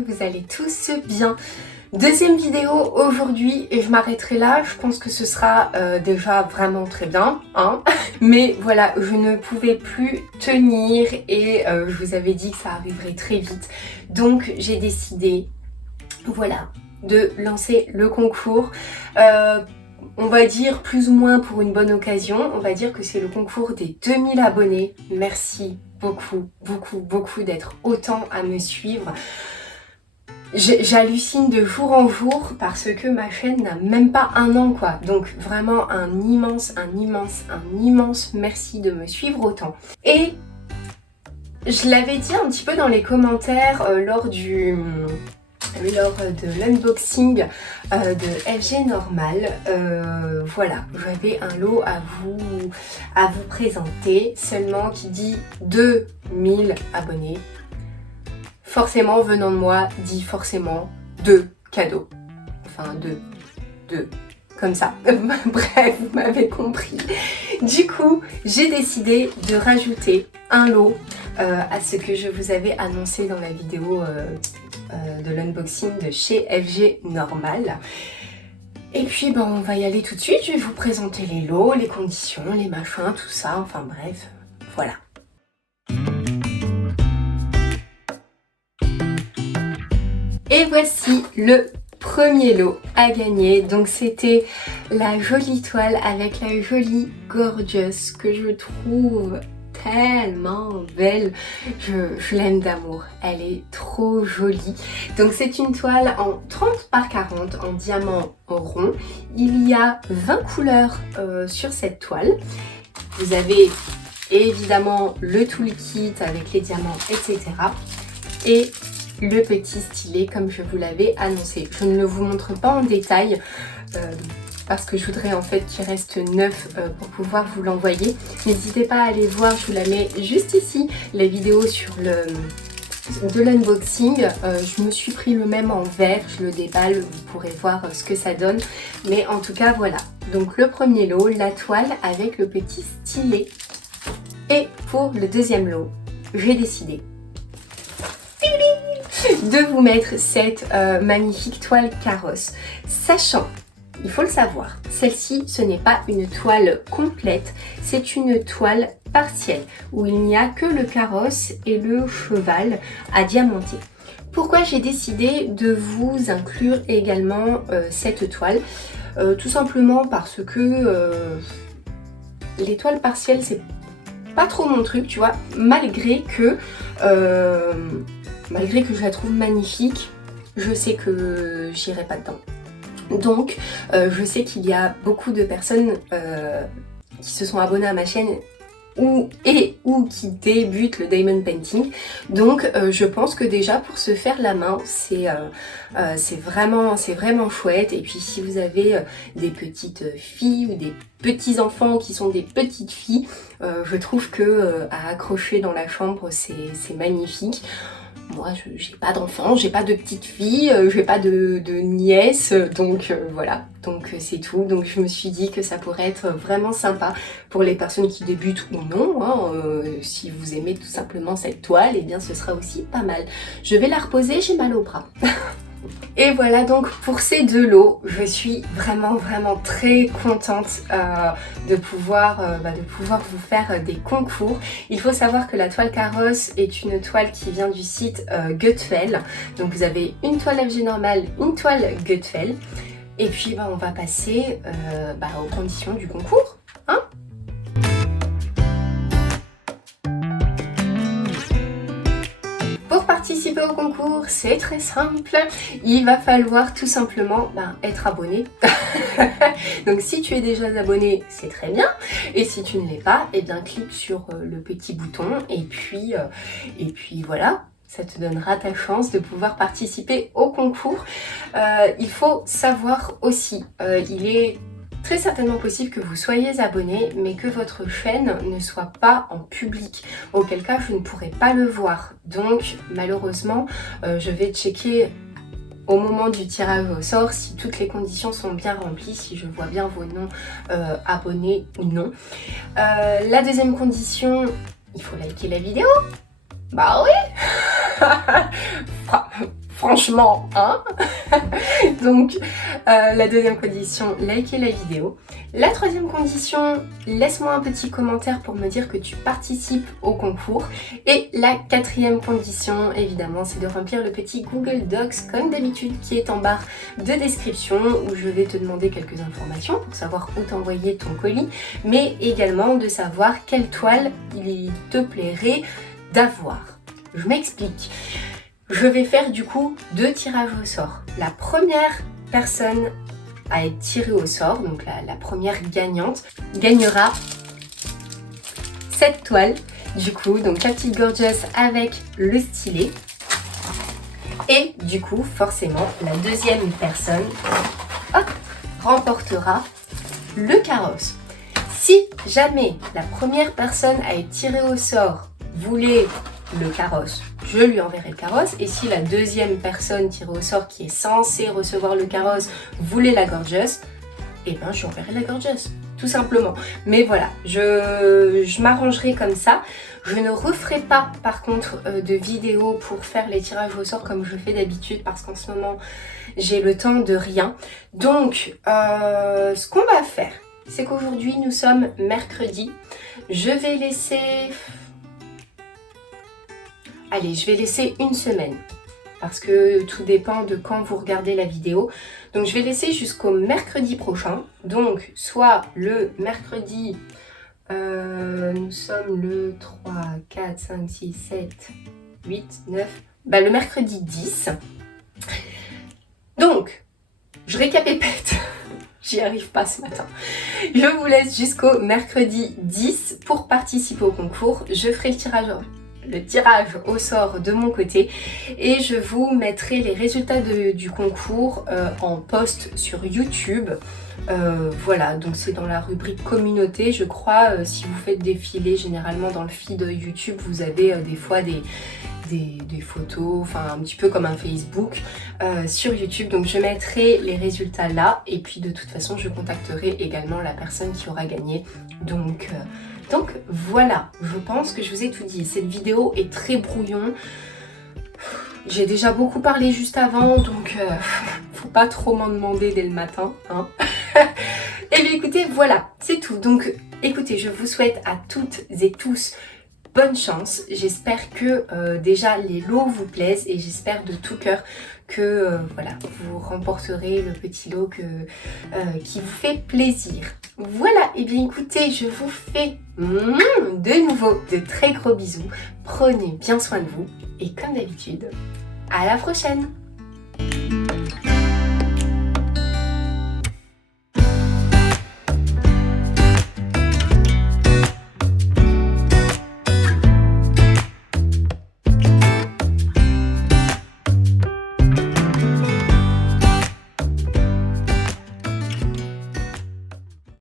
que vous allez tous bien. Deuxième vidéo aujourd'hui et je m'arrêterai là, je pense que ce sera déjà vraiment très bien, hein. Mais voilà, je ne pouvais plus tenir et je vous avais dit que ça arriverait très vite. Donc j'ai décidé, voilà, de lancer le concours. On va dire plus ou moins pour une bonne occasion, on va dire que c'est le concours des 2000 abonnés. Merci beaucoup d'être autant à me suivre. J'hallucine de jour en jour parce que ma chaîne n'a même pas un an quoi. Donc vraiment un immense merci de me suivre autant. Et je l'avais dit un petit peu dans les commentaires lors de l'unboxing de FG Normal, voilà, j'avais un lot à vous présenter, seulement qui dit 2000 abonnés. Forcément, venant de moi, dit forcément 2 cadeaux. Enfin, deux, comme ça. Bref, vous m'avez compris. Du coup, j'ai décidé de rajouter un lot à ce que je vous avais annoncé dans la vidéo de l'unboxing de chez FG Normal. Et puis on va y aller tout de suite, je vais vous présenter les lots, les conditions, les machins, tout ça, enfin bref, voilà. Et voici le premier lot à gagner, donc c'était la jolie toile avec la jolie Gorgeous que je trouve tellement belle, je l'aime d'amour, elle est trop jolie. Donc c'est une toile en 30 par 40 en diamant rond, il y a 20 couleurs sur cette toile. Vous avez évidemment le toolkit avec les diamants, etc. et le petit stylet comme je vous l'avais annoncé. Je ne le vous montre pas en détail parce que je voudrais en fait qu'il reste neuf pour pouvoir vous l'envoyer. N'hésitez pas à aller voir, je vous la mets juste ici, la vidéo sur de l'unboxing. Je me suis pris le même en vert, je le déballe, vous pourrez voir ce que ça donne. Mais en tout cas voilà, donc le premier lot, la toile avec le petit stylet. Et pour le deuxième lot, j'ai décidé de vous mettre cette magnifique toile carrosse, sachant, il faut le savoir, celle-ci ce n'est pas une toile complète, c'est une toile partielle où il n'y a que le carrosse et le cheval à diamanter. Pourquoi j'ai décidé de vous inclure également cette toile? Tout simplement parce que les toiles partielles c'est pas trop mon truc, tu vois, malgré que je la trouve magnifique, je sais que j'irai pas dedans. Donc, je sais qu'il y a beaucoup de personnes qui se sont abonnées à ma chaîne ou qui débutent le diamond painting. Donc, je pense que déjà pour se faire la main, c'est vraiment chouette. Et puis, si vous avez des petites filles ou des petits enfants qui sont des petites filles, je trouve que à accrocher dans la chambre, c'est magnifique. Moi, j'ai pas d'enfants, j'ai pas de petites filles, j'ai pas de nièces, donc voilà, donc c'est tout. Donc je me suis dit que ça pourrait être vraiment sympa pour les personnes qui débutent ou non, hein, si vous aimez tout simplement cette toile, et bien ce sera aussi pas mal. Je vais la reposer, j'ai mal au bras. Et voilà donc pour ces deux lots, je suis vraiment très contente de pouvoir vous faire des concours. Il faut savoir que la toile carrosse est une toile qui vient du site Gutfeld. Donc vous avez une toile FG normale, une toile Gutfeld. Et puis on va passer aux conditions du concours, hein. Pour participer au concours, c'est très simple, il va falloir tout simplement être abonné. Donc si tu es déjà abonné, c'est très bien, et si tu ne l'es pas, eh bien clique sur le petit bouton et puis voilà. Ça te donnera ta chance de pouvoir participer au concours. Il faut savoir aussi, il est très certainement possible que vous soyez abonné, mais que votre chaîne ne soit pas en public, auquel cas je ne pourrai pas le voir. Donc malheureusement, je vais checker au moment du tirage au sort si toutes les conditions sont bien remplies, si je vois bien vos noms abonnés ou non. La deuxième condition, il faut liker la vidéo. Bah oui. Franchement, hein. Donc, la deuxième condition, likez la vidéo. La troisième condition, laisse-moi un petit commentaire pour me dire que tu participes au concours. Et la quatrième condition, évidemment, c'est de remplir le petit Google Docs, comme d'habitude, qui est en barre de description, où je vais te demander quelques informations pour savoir où t'envoyer ton colis, mais également de savoir quelle toile il te plairait d'avoir. Je m'explique. Je vais faire du coup 2 tirages au sort. La première personne à être tirée au sort, donc la première gagnante, gagnera cette toile. Du coup, donc la petite Gorgeous avec le stylet. Et du coup, forcément, la deuxième personne remportera le carrosse. Si jamais la première personne à être tirée au sort voulait le carrosse, je lui enverrai le carrosse. Et si la deuxième personne tirée au sort qui est censée recevoir le carrosse voulait la Gorgeous, et ben je lui enverrai la Gorgeous, tout simplement. Mais voilà, je m'arrangerai comme ça. Je ne referai pas par contre de vidéo pour faire les tirages au sort comme je fais d'habitude, parce qu'en ce moment j'ai le temps de rien. Donc ce qu'on va faire, c'est qu'aujourd'hui nous sommes mercredi. Je vais laisser... Allez, je vais laisser une semaine, parce que tout dépend de quand vous regardez la vidéo. Donc je vais laisser jusqu'au mercredi prochain. Donc soit le mercredi, nous sommes le 3, 4, 5, 6, 7, 8, 9, le mercredi 10. Donc, je récapépète. J'y arrive pas ce matin. Je vous laisse jusqu'au mercredi 10 pour participer au concours. Je ferai le tirage au sort de mon côté et je vous mettrai les résultats du concours en post sur YouTube. Voilà, donc c'est dans la rubrique communauté, je crois. Si vous faites défiler généralement dans le feed YouTube, vous avez des fois des photos, enfin un petit peu comme un Facebook sur YouTube. Donc je mettrai les résultats là, et puis de toute façon je contacterai également la personne qui aura gagné. Donc voilà, je pense que je vous ai tout dit. Cette vidéo est très brouillon. J'ai déjà beaucoup parlé juste avant, donc faut pas trop m'en demander dès le matin, hein. Et bien écoutez, voilà, c'est tout. Donc écoutez, je vous souhaite à toutes et tous bonne chance. J'espère que déjà les lots vous plaisent, et j'espère de tout cœur que voilà, vous remporterez le petit lot qui vous fait plaisir. Voilà, et bien écoutez, je vous fais de nouveau de très gros bisous. Prenez bien soin de vous, et comme d'habitude, à la prochaine!